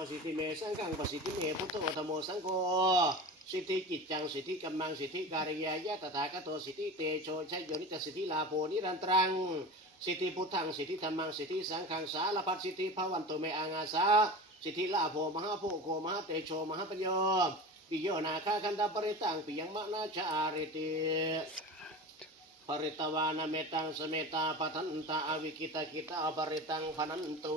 ปสิทธิเมสังฆังปสิทธิเมพุทโธธรรมโมสังโฆสิทธิกิจจังสิทธิกัมมังสิทธิการยายะตถาคตสิทธิเตโชชัยโยนิจสิทธิลาโภนิรันตรังสิทธิพุทธังสิทธิธรรมังสิทธิสังฆังสารพัดสิทธิภวันตุเมอังอาสาสิทธิลาโภมหาโพโกมหาเตโชมหาปโยปิโยนาคาคันตปริตังปิยังมะนาชาอาริติปริตวานาเมตังสเมตาปทันตาอวิกิตากิตาปริตังพนันตุ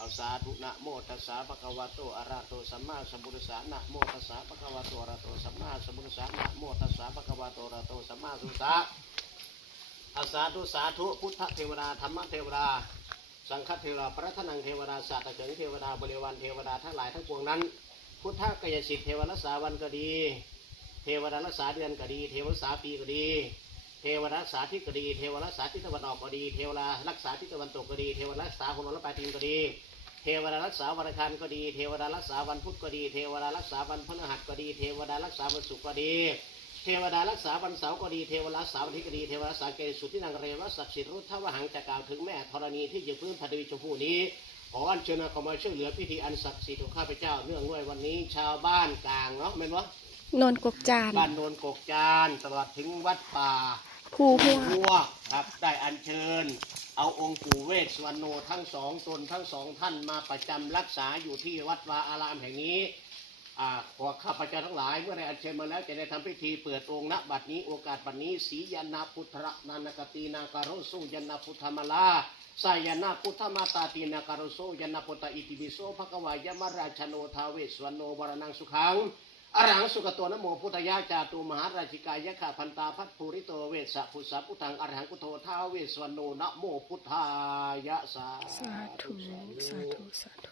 เมตรุวนาคาเนเคหวัตุมหิกิเตภูมาจยันตุเทวาชรธารวิสเมยขกตปนาคาติทันตาสันติเกยังมุนิระวรวจนังสาทวเมสุนันตุธรรมสวนาคาโลอายัมปทันตาธรรมสาคาโลอายัมปทันตาธรรมสวนาคาโลอายัมปทันตาเอาสาธุนะโมตัสสะภะคะวะโตอะระโตสัมมาสัมพุทธัสสะนะโมตัสสะภะคะวะโตอะระโตสัมมาสัมพุทธัสสะนะโมตัสสะภะคะวะโตอะระโตสัมมาสัมพุทธัสสะอาสาธุสาธุพุทธเทวดาธรรมเทวดา สังฆเทวดาพระทนังเทวดาสัตตะเกิงเทวดาบริวารเทวดาทั้งหลายทั้งปวงนั้น พุทธกายสิทธิเทวรักษาวันก็ดี เทวดารักษาเดือนก็ดี เทวรักษาปีก็ดีเทวดารักษาทิศก็ดี เทวดารักษาทิศตะวันออกก็ดี เทวดารักษาทิศตะวันตกก็ดี เทวดารักษาหัวละปลายตีนก็ดี เทวดารักษาวันอังคารก็ดี เทวดารักษาวันพุธก็ดี เทวดารักษาวันพฤหัสก็ดี เทวดารักษาวันศุกร์ก็ดี เทวดารักษาวันเสาร์ก็ดี เทวดารักษาวันอาทิตย์ก็ดี เทวดารักษาเกณฑ์สุทธินังเรวศักดิ์สิทธิ์รุทธวหังจะกล่าวถึงแม่ธรณีที่อยู่พื้นแผ่นดินชมพูนี้ ขออัญเชิญเข้ามาช่วยเหลือพิธีอันศักดิ์สิทธิ์ของข้าพเจ้าเนื่องด้วยวันนี้ชาวบ้านกลางเนาะแม่นวะนนกกจาน บ้านโนนกกจานตลอดถึงวัดป่า ภูหัวหัวครับได้อัญเชิญ เอาองค์ปู่เวสสวรรณโนทั้งสองตนทั้งสองท่านมาประจำรักษาอยู่ที่วัดวาอารามแห่งนี้อ่าขอข้าพเจ้าทั้งหลาย เมื่อได้อัญเชิญมาแล้วจะได้ทำพิธีเปิดองค์ณบัดนี้โอกาสบัดนี้สียานาพุทธะนานกตีนาการุสุยานาพุทธมาลาสายานาพุทธมาตาตีนาการุโสยานาพุทธอิติปิโสภควายมราชโนทาเวสสวรรณโนวรนังสุขัง อรหังสุกตัวนโมพุทธายาจาตุมหาราชิกายะขะพันตาพัทภูริโตเวสสะพุทสะพุทธังอรหังกุโทท้าเวสวรรณโนนะโมพุทธายะสาธุสาธุสาธุ